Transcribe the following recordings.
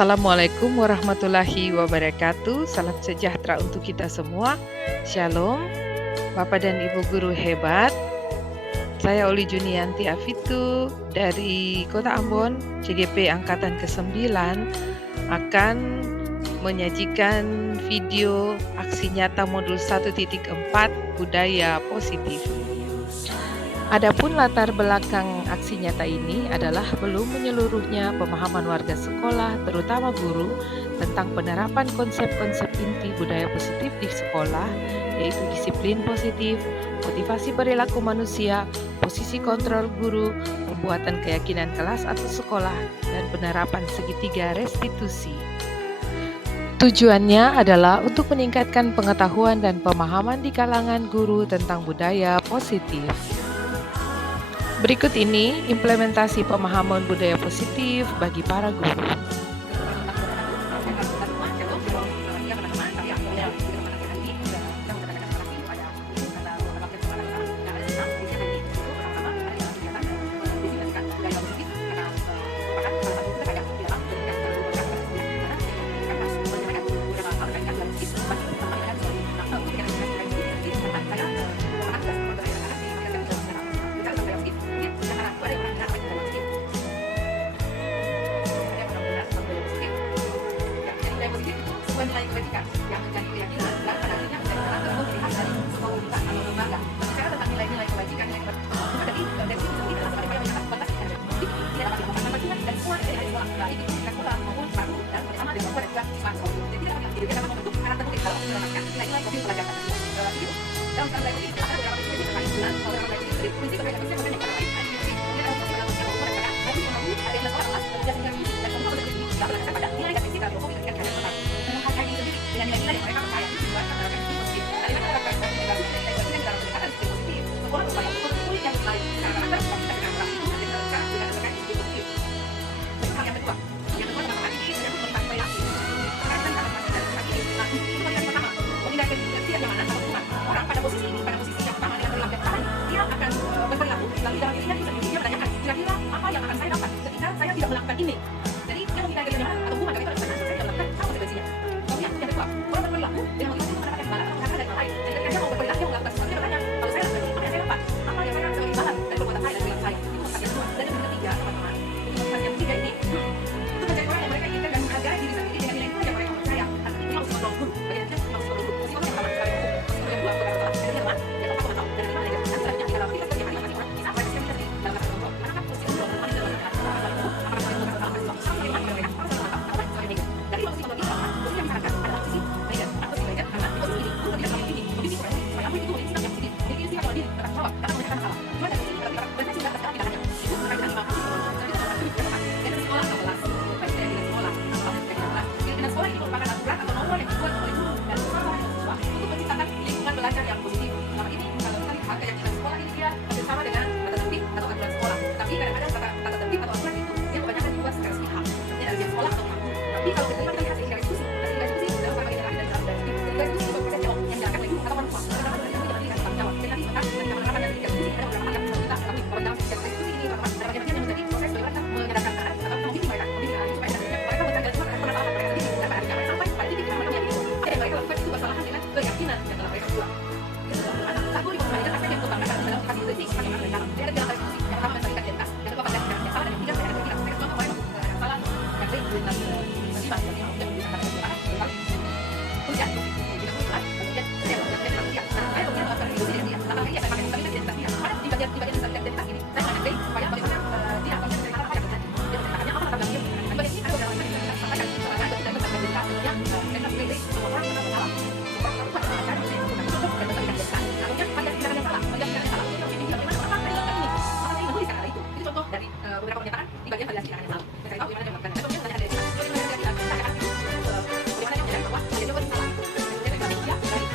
Assalamualaikum warahmatullahi wabarakatuh. Salam sejahtera untuk kita semua. Shalom, Bapak dan Ibu guru hebat. Saya Oli Junianti Afitu dari Kota Ambon, CGP Angkatan ke-9 akan menyajikan video aksi nyata modul 1.4 budaya positif. Adapun latar belakang aksi nyata ini adalah belum menyeluruhnya pemahaman warga sekolah, terutama guru, tentang penerapan konsep-konsep inti budaya positif di sekolah, yaitu disiplin positif, motivasi perilaku manusia, posisi kontrol guru, pembuatan keyakinan kelas atau sekolah, dan penerapan segitiga restitusi. Tujuannya adalah untuk meningkatkan pengetahuan dan pemahaman di kalangan guru tentang budaya positif. Berikut ini implementasi pemahaman budaya positif bagi para guru. Nilai kebajikan yang menjadi keyakinan dan pada akhirnya menjadi karakter dilihat dari sebuah komunitas atau lembaga. Bicara tentang nilai-nilai kebajikan, jadi dari sini kita langsung ada yang menyatakan tidak dapat dilakukan kebajikan dan semua dari sekolah baik itu tingkat sekolah maupun baru dan bersama dengan sekolah juga siswa. Jadi kita dapat membentuk karakter politik dalam menerapkan nilai-nilai mobil pelajaran tersebut. Begitu. Dalam nilai politik ada beberapa prinsip terkait dengan beberapa prinsip terkait dengan yang kita lain. Dia dalam prinsip dalam sekolah mereka ada yang mampu ada yang sekolah kelas dan juga dan semua berbeda berdasarkan pada nilai dan prinsip dalam hukum yang diberikan kepada dengan nilai-nilai yang mereka percaya itu juga adalah yang positif. Tadi mereka berkaitan dengan nilai-nilai yang dalam pendekatan yang positif. Sekolah berupaya untuk memulih yang baik. Karena kita dengan orang itu dan sekarang dengan pendekatan yang positif. Hal yang kedua teman-teman ini sudah tentang perilaku. Berkaitan dengan masalah ini. Nah, itu yang pertama. Memindahkan yang mana kalau bukan orang pada posisi ini, pada posisi yang pertama dengan perilaku yang pertama, dia akan berperilaku. Lalu dalam dirinya itu sendiri dia menanyakan, kira-kira apa yang akan saya dapat ketika saya tidak melakukan ini? Jadi dia memindahkan yang mana atau bukan dari itu saya tidak melakukan apa konsekuensinya. Yang kedua, orang berperilaku dengan motivasi untuk mendapatkan imbalan karena ada yang lain. Jadi ketika dia mau berperilaku, dia melakukan sesuatu, dia bertanya, kalau saya lakukan ini, apa yang saya dapat? Apa yang saya dapat sebagai imbalan dari perbuatan saya dan perilaku saya? Itu motivasi yang kedua. Dan yang ketiga, teman-teman, motivasi yang ketiga ini itu menjadi orang yang mereka inginkan dan menghargai diri sendiri dengan nilai-nilai yang mereka percaya. Artinya ini harus sebuah guru. Bagaimana kita harus sebuah guru. Posisi yang pertama sekali hukum. Posisi yang kedua sebagai sekolah. Dan yang kedua, yang keempat kontrol. Dan yang kelima manajer. Dan selanjutnya adalah kita sebagai hari masing orang bisa mereka sendiri dalam kata kontrol. Karena kan posisi kontrol paling dalam kata apakah sebagai guru, apakah sebagai sekolah. Sama dengan mereka. Apakah sebagai apa? Sebagai manajer. Dari posisi kontrol ini, posisi yang disarankan adalah posisi manajer. Posisi manajer karena di posisi ini guru tidak selalu tinggi. Posisi supaya apa itu memiliki sikap yang positif. Jadi dia kalau dia bertanggung jawab karena mereka salah. Cuma dari posisi kalau kita berfungsi tidak terkait tidak hanya itu terkait dengan lima posisi kontrol. Jadi kita dan sekolah atau kelas. Bukan dari sekolah atau kelas. Jadi sekolah ini merupakan aturan atau norma yang dibuat oleh guru dan bersama dengan siswa untuk menciptakan lingkungan belajar yang positif. Selama ini kalau kita lihat keyakinan sekolah ini dia bersama dengan tata tertib atau aturan sekolah. Tapi kadang-kadang tata tertib atau aturan itu dia kebanyakan dibuat secara sepihak. Ini dari sekolah atau kampus. Tapi kalau kita lihat hasil diskusi dalam berbagai generasi dan dalam diskusi itu sebuah proses yang dilakukan oleh guru atau orang tua. Karena mereka tidak diberikan tanggung jawab. Jadi nanti bahkan ketika menerapkan dan diskusi ada beberapa hal yang bisa kita tapi kalau dalam diskusi ini teman-teman ada bagian yang menjadi proses bagaimana menyadarkan anak atau membimbing mereka supaya mereka mencari semua kesalahan mereka sendiri dan pada akhirnya mereka sampai pada titik mereka menyadari yang mereka lakukan itu bersalahan dengan keyakinan yang telah mereka buat. Itu teman-teman. Satu dikembalikan aspek yang utama dalam kasih kritik sebagai orang dalam. Dia ada dalam diskusi yang pertama mencarikan identitas, yang kedua pada yang salah dan yang ketiga saya ada tidak. Mereka semua orang yang salah yang baik dan bagaimana yang bisa anak kemudian tidak kemudian kemudian saya melakukan dia saya kemudian melakukan diskusi dengan dia maka dia saya pakai identitas dia pada di bagian identitas ini saya mengandai supaya bagaimana dia akan menceritakan apa yang terjadi dia menceritakannya apa tentang dia di bagian ini ada beberapa hal yang sampaikan misalnya itu dari tentang identitas yang identitas pilih semua orang tentang salah semua orang pada acara yang saya dan tentang identitas kemudian pada tindakan yang salah kemudian ini bagaimana orang akan melakukan ini apa saya menulis kata itu contoh dari beberapa pernyataan di bagian pada tindakan yang salah saya tahu bagaimana dia melakukan kemudian tanya dari bagaimana dia menyadari bahwa dia juga salah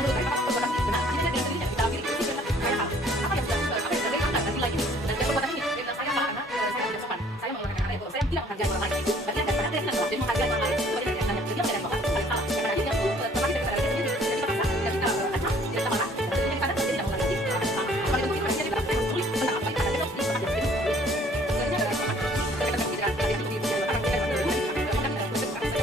menurut saya perbuatan ini benar. Jadi dia sendirinya dalam diri ini benar saya hal. Apa yang sudah dia angkat dan nilai ini dan dia perbuatan ini dia bilang saya salah karena saya tidak sopan. Saya mengeluarkan kata itu. Saya tidak menghargai orang lain. Bagian dari saya tidak jadi menghargai orang lain. Itu bagian dari saya. Dia menyadari bahwa saya salah. Karena akhirnya itu tetapi dari saya sendiri jadi paksa dan kita acak tidak marah. Jadi kadang dia tidak mengulangi lagi. Kalau itu kita jadi berapa sulit tentang apa kita ada itu di tempat yang jadi. Sebenarnya dari kita tidak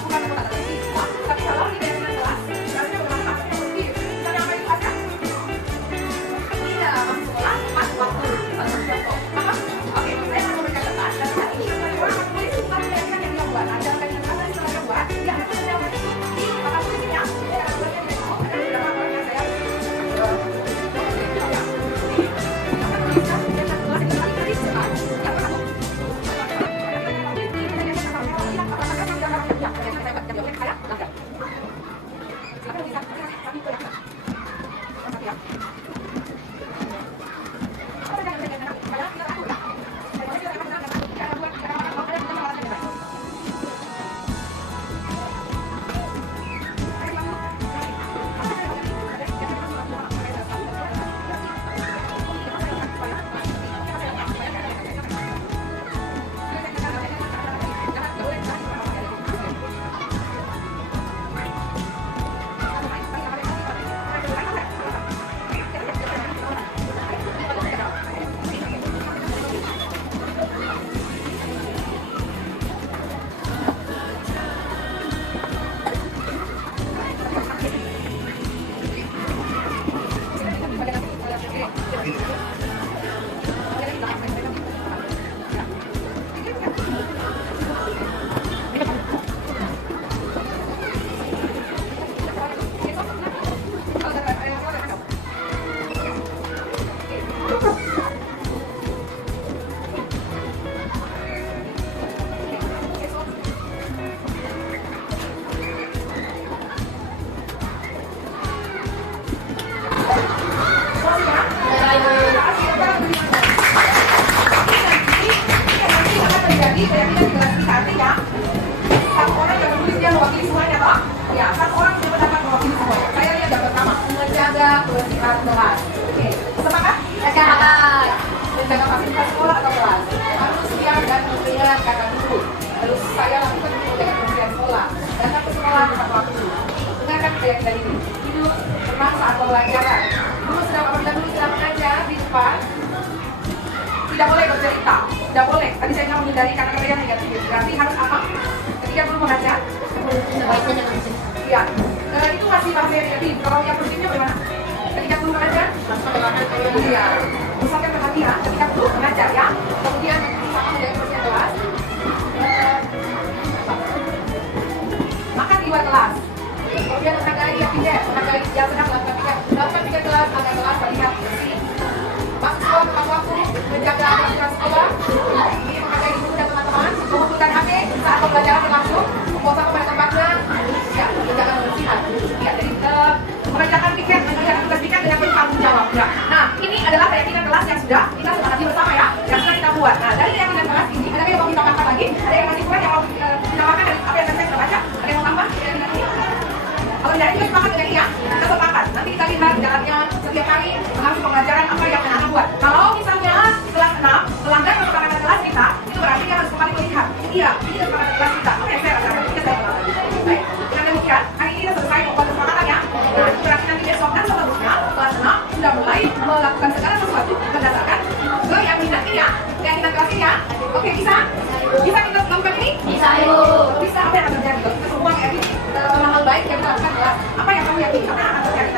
bukan aku tak terhenti. Tapi kalau di keyakinan kelas, seharusnya bagaimana maksudnya positif. Misalnya apa itu kelasnya? Iya, masuk sekolah pas waktu. Apa? Oke, saya mau memberikan kelas dan tadi orang menulis satu keyakinan yang dia buat. Nah, dalam keyakinan apa yang dia buat, dia akan menjawab itu di papan tulisnya. Saya akan tulisnya di bawah. Ada beberapa orang yang saya kebersihan kelas. Oke, sepakat? Sepakat. Menjaga fasilitas sekolah atau kelas. Harus siap dan memberikan kata dulu. Harus saya lakukan menjaga kebersihan sekolah. Datang ke sekolah tepat waktu. Dengarkan keyakinan ini. Hidup teman saat pembelajaran. Dulu apabila dulu sedang mengajar di depan, tidak boleh bercerita. Tidak boleh. Tadi saya menghindari kata-kata yang negatif. Berarti harus apa? Ketika dulu mengajar, sebaiknya jangan bercerita. Iya. Itu masih bahasa yang negatif. Kalau yang positifnya bagaimana? Ketika dulu mengajar, iya, misalkan perhatian ketika dulu mengajar ya, kemudian sama menjaga kebersihan kelas, makan di luar kelas, kemudian menghargai yang tidak, menghargai yang sedang melakukan pikir kelas agar kelas terlihat bersih, masuk sekolah tepat waktu, menjaga kebersihan sekolah, ini menghargai guru dan teman-teman, mengumpulkan HP saat pembelajaran berlangsung, membuang pada tempatnya, ya, menjaga kebersihan, ya, jadi mengerjakan piket, mengerjakan tugas piket dengan tanggung jawab. Ya. Nah, ini adalah keyakinan kelas yang sudah kita sepakati bersama ya, yang sudah kita buat. Nah, dari keyakinan kelas ini, ada yang mau kita tambahkan lagi? Ada yang masih kurang yang mau ditambahkan dari apa yang saya sudah baca? Ada yang mau tambah keyakinan ini? Kalau tidak kita sepakat dengan ini ya, kita sepakat. Nanti kita lihat jalannya setiap kali mengambil pembelajaran apa yang anak buat. Kalau misalnya kelas 6 melanggar kesepakatan kelas kita, itu berarti kita harus kembali melihat. Iya, ini kesepakatan kelas kita. Apa yang saya rasakan? Kita saya pernah. Baik, dengan demikian, hari ini kita selesai membuat kesepakatan ya. Nah, itu berarti nanti besok dan seterusnya kelas 6 sudah mulai melakukan segala sesuatu berdasarkan keyakinan ini ya, keyakinan kelas ini ya. Oke, bisa? Bisa kita lakukan ini? Bisa, bisa. Apa yang akan terjadi? Kita semua meyakini hal baik yang kita lakukan kelas. Apa yang kamu yakini? Apa yang akan terjadi?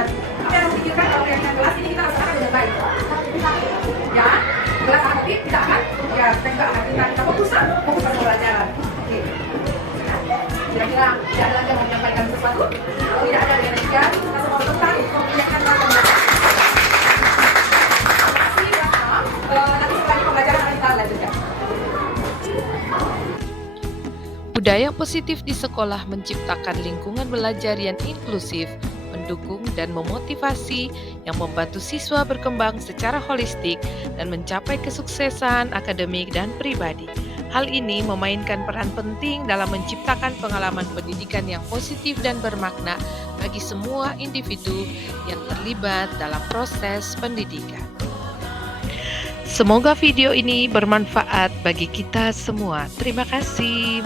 Apa yang kamu pikirkan kalau keyakinan kelas ini kita laksanakan dengan baik? Ya, kelas aktif kita akan ya, kita akan kita fokus pada pembelajaran. Oke. Kira-kira tidak ada lagi yang mau menyampaikan sesuatu? Kalau tidak ada dengan demikian, kita semua tentang keyakinan pembelajaran. Terima kasih, nanti setelah pembelajaran akan kita lanjutkan. Budaya positif di sekolah menciptakan lingkungan belajar yang inklusif, mendukung dan memotivasi yang membantu siswa berkembang secara holistik dan mencapai kesuksesan akademik dan pribadi. Hal ini memainkan peran penting dalam menciptakan pengalaman pendidikan yang positif dan bermakna bagi semua individu yang terlibat dalam proses pendidikan. Semoga video ini bermanfaat bagi kita semua. Terima kasih.